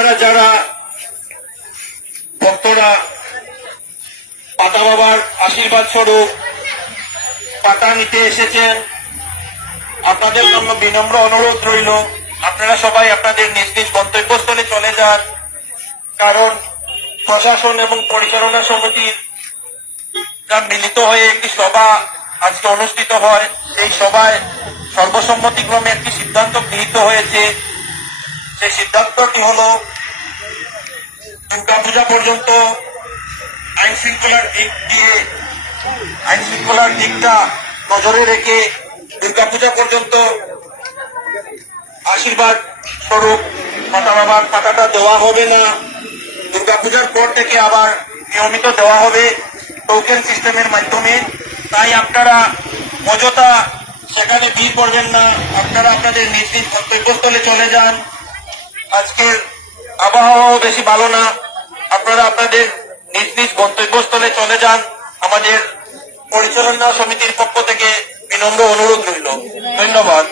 আপনারা যারা ভক্তরা পাতা বাবার আশীর্বাদ স্বরূপ পাতা নিতে এসেছেন, আপনাদের জন্য বিনম্র অনুরোধ রইল। আপনারা সবাই আপনাদের নিজ নিজ গন্তব্যস্থলে চলে যান, কারণ প্রশাসন এবং পরিচালনা সমিতির রা মিলিত হয়ে একটি সভা আজকে অনুষ্ঠিত হয়, সেই সভায় সর্বসম্মতিক্রমে একটি সিদ্ধান্ত গৃহীত হয়েছে। সেই সিদ্ধান্তটি হল দুর্গাপূজা পর্যন্ত আইন শৃঙ্খলার দিক দিয়ে, আইন শৃঙ্খলার দিকটা নজরে রেখে দুর্গাপূজা পর্যন্ত আশীর্বাদ স্বরূপ পাতা বাবার পাতাটা দেওয়া হবে না। দুর্গাপূজার পর থেকে আবার নিয়মিত দেওয়া হবে টোকেন সিস্টেমের মাধ্যমে। তাই আপনারা অযথা সেখানে ভিড় করবেন না। আপনারা আপনাদের নিজ নিজ গন্তব্যস্থলে চলে যান। আজকের আবহাওয়াও বেশি ভালো না। আপনারা আপনাদের নিজ নিজ গন্তব্যস্থলে চলে যান। আমাদের পরিচালনা সমিতির পক্ষ থেকে বিনম্র অনুরোধ রইল। ধন্যবাদ।